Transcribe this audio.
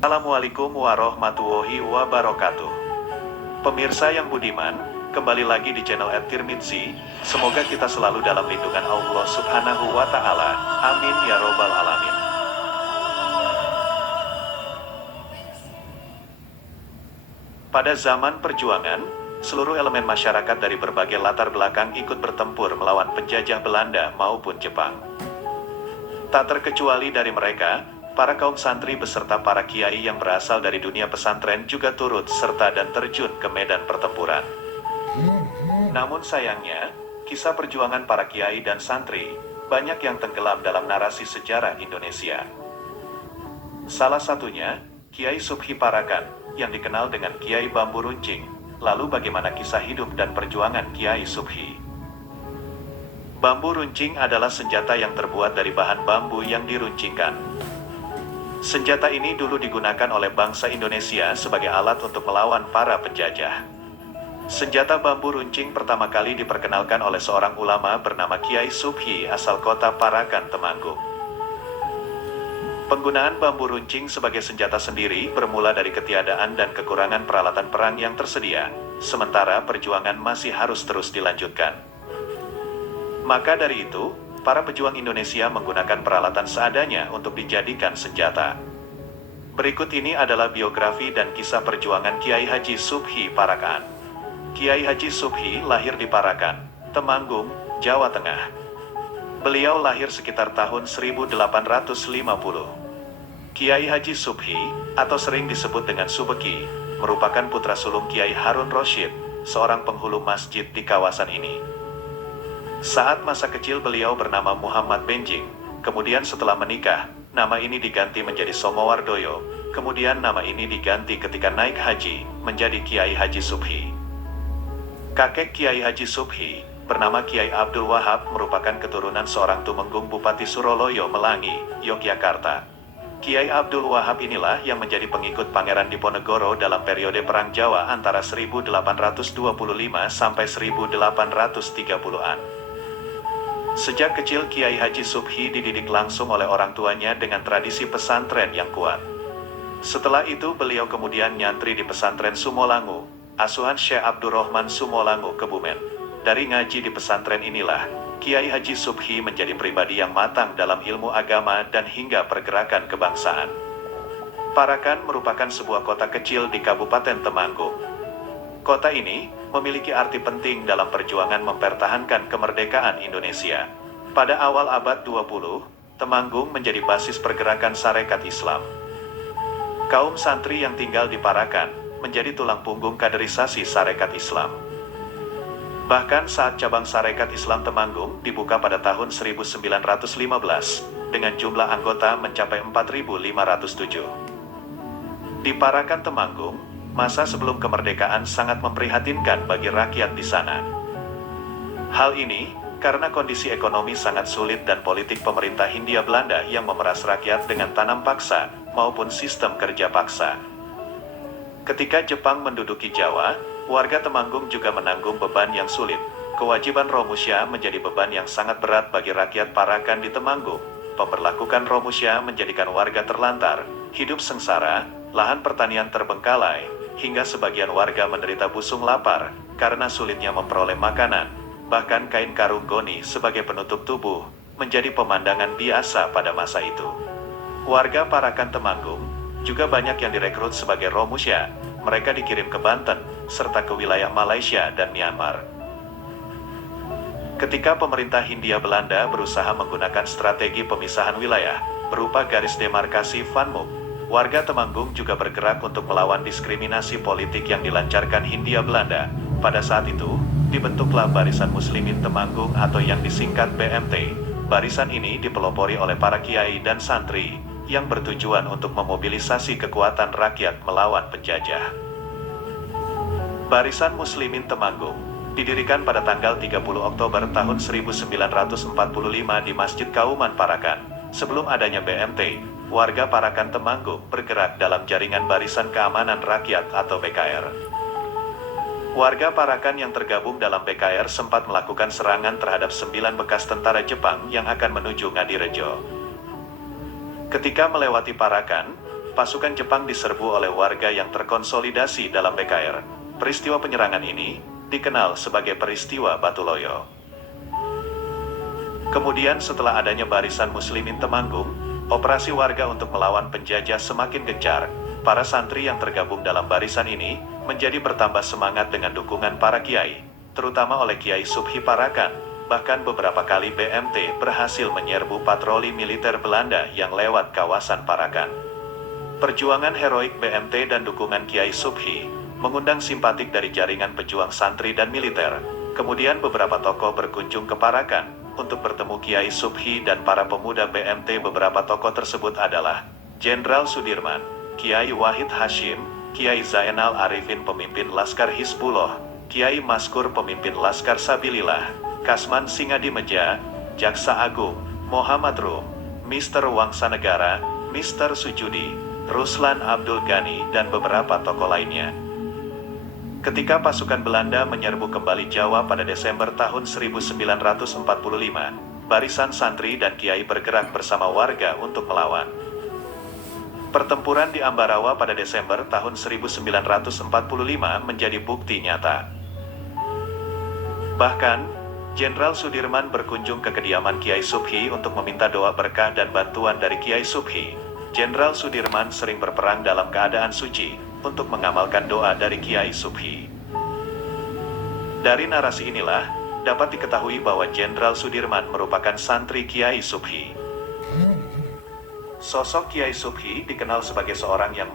Assalamualaikum warahmatullahi wabarakatuh. Pemirsa yang budiman, kembali lagi di channel @tirmidzi. Semoga kita selalu dalam lindungan Allah Subhanahu wa Ta'ala. Amin ya Robbal 'Alamin. Pada zaman perjuangan, seluruh elemen masyarakat dari berbagai latar belakang ikut bertempur melawan penjajah Belanda maupun Jepang. Tak terkecuali dari mereka, para kaum santri beserta para kiai yang berasal dari dunia pesantren juga turut serta dan terjun ke medan pertempuran. Namun sayangnya, kisah perjuangan para kiai dan santri banyak yang tenggelam dalam narasi sejarah Indonesia. Salah satunya, Kiai Subhi Parakan, yang dikenal dengan Kiai Bambu Runcing. Lalu bagaimana kisah hidup dan perjuangan Kiai Subhi? Bambu runcing adalah senjata yang terbuat dari bahan bambu yang diruncingkan. Senjata ini dulu digunakan oleh bangsa Indonesia sebagai alat untuk melawan para penjajah. Senjata bambu runcing pertama kali diperkenalkan oleh seorang ulama bernama Kiai Subhi asal kota Parakan, Temanggung. Penggunaan bambu runcing sebagai senjata sendiri bermula dari ketiadaan dan kekurangan peralatan perang yang tersedia, sementara perjuangan masih harus terus dilanjutkan. Maka dari itu, para pejuang Indonesia menggunakan peralatan seadanya untuk dijadikan senjata. Berikut ini adalah biografi dan kisah perjuangan Kiai Haji Subhi Parakan. Kiai Haji Subhi lahir di Parakan, Temanggung, Jawa Tengah. Beliau lahir sekitar tahun 1850. Kiai Haji Subhi, atau sering disebut dengan Subeki, merupakan putra sulung Kiai Harun Rosyid, seorang penghulu masjid di kawasan ini. Saat masa kecil beliau bernama Muhammad Benjing, kemudian setelah menikah, nama ini diganti menjadi Somowardoyo, kemudian nama ini diganti ketika naik haji, menjadi Kiai Haji Subhi. Kakek Kiai Haji Subhi, bernama Kiai Abdul Wahab, merupakan keturunan seorang tumenggung Bupati Suroloyo Melangi, Yogyakarta. Kiai Abdul Wahab inilah yang menjadi pengikut Pangeran Diponegoro dalam periode Perang Jawa antara 1825 sampai 1830-an. Sejak kecil Kiai Haji Subhi dididik langsung oleh orang tuanya dengan tradisi pesantren yang kuat. Setelah itu beliau kemudian nyantri di pesantren Sumolangu, asuhan Syekh Abdurrahman Sumolangu, Kebumen. Dari ngaji di pesantren inilah, Kiai Haji Subhi menjadi pribadi yang matang dalam ilmu agama dan hingga pergerakan kebangsaan. Parakan merupakan sebuah kota kecil di Kabupaten Temanggung. Kota ini memiliki arti penting dalam perjuangan mempertahankan kemerdekaan Indonesia. Pada awal abad 20, Temanggung menjadi basis pergerakan Sarekat Islam. Kaum santri yang tinggal di Parakan menjadi tulang punggung kaderisasi Sarekat Islam. Bahkan saat cabang Sarekat Islam Temanggung dibuka pada tahun 1915, dengan jumlah anggota mencapai 4.507. Di Parakan Temanggung, masa sebelum kemerdekaan sangat memprihatinkan bagi rakyat di sana. Hal ini karena kondisi ekonomi sangat sulit dan politik pemerintah Hindia Belanda yang memeras rakyat dengan tanam paksa maupun sistem kerja paksa. Ketika Jepang menduduki Jawa, warga Temanggung juga menanggung beban yang sulit. Kewajiban Romusya menjadi beban yang sangat berat bagi rakyat Parakan di Temanggung. Pemberlakuan Romusya menjadikan warga terlantar, hidup sengsara, lahan pertanian terbengkalai, hingga sebagian warga menderita busung lapar karena sulitnya memperoleh makanan. Bahkan kain karung goni sebagai penutup tubuh menjadi pemandangan biasa pada masa itu. Warga Parakan Temanggung juga banyak yang direkrut sebagai Romusya. Mereka dikirim ke Banten serta ke wilayah Malaysia dan Myanmar. Ketika pemerintah Hindia Belanda berusaha menggunakan strategi pemisahan wilayah berupa garis demarkasi Van Mook, warga Temanggung juga bergerak untuk melawan diskriminasi politik yang dilancarkan Hindia Belanda. Pada saat itu, dibentuklah Barisan Muslimin Temanggung atau yang disingkat BMT. Barisan ini dipelopori oleh para kiai dan santri, yang bertujuan untuk memobilisasi kekuatan rakyat melawan penjajah. Barisan Muslimin Temanggung didirikan pada tanggal 30 Oktober tahun 1945 di Masjid Kauman Parakan. Sebelum adanya BMT, warga Parakan Temanggung bergerak dalam jaringan Barisan Keamanan Rakyat atau BKR. Warga Parakan yang tergabung dalam BKR sempat melakukan serangan terhadap 9 bekas tentara Jepang yang akan menuju Ngadirejo. Ketika melewati Parakan, pasukan Jepang diserbu oleh warga yang terkonsolidasi dalam BKR. Peristiwa penyerangan ini dikenal sebagai peristiwa Batu Loyo. Kemudian setelah adanya barisan Muslimin Temanggung, operasi warga untuk melawan penjajah semakin gencar. Para santri yang tergabung dalam barisan ini menjadi bertambah semangat dengan dukungan para kiai, terutama oleh Kiai Subhi Parakan. Bahkan beberapa kali BMT berhasil menyerbu patroli militer Belanda yang lewat kawasan Parakan. Perjuangan heroik BMT dan dukungan Kiai Subhi mengundang simpatik dari jaringan pejuang santri dan militer. Kemudian beberapa tokoh berkunjung ke Parakan untuk bertemu Kiai Subhi dan para pemuda BMT. Beberapa tokoh tersebut adalah Jenderal Sudirman, Kiai Wahid Hashim, Kiai Zainal Arifin pemimpin Laskar Hizbullah, Kiai Maskur pemimpin Laskar Sabilillah, Kasman Singadimeja, Jaksa Agung, Muhammad Rum, Mr. Wangsanegara, Mr. Sujudi, Ruslan Abdul Ghani dan beberapa tokoh lainnya. Ketika pasukan Belanda menyerbu kembali Jawa pada Desember tahun 1945, barisan santri dan kiai bergerak bersama warga untuk melawan. Pertempuran di Ambarawa pada Desember tahun 1945 menjadi bukti nyata. Bahkan, Jenderal Sudirman berkunjung ke kediaman Kiai Subhi untuk meminta doa berkah dan bantuan dari Kiai Subhi. Jenderal Sudirman sering berperang dalam keadaan suci untuk mengamalkan doa dari Kiai Subhi. Dari narasi inilah dapat diketahui bahwa Jenderal Sudirman merupakan santri Kiai Subhi. Sosok Kiai Subhi dikenal sebagai seorang yang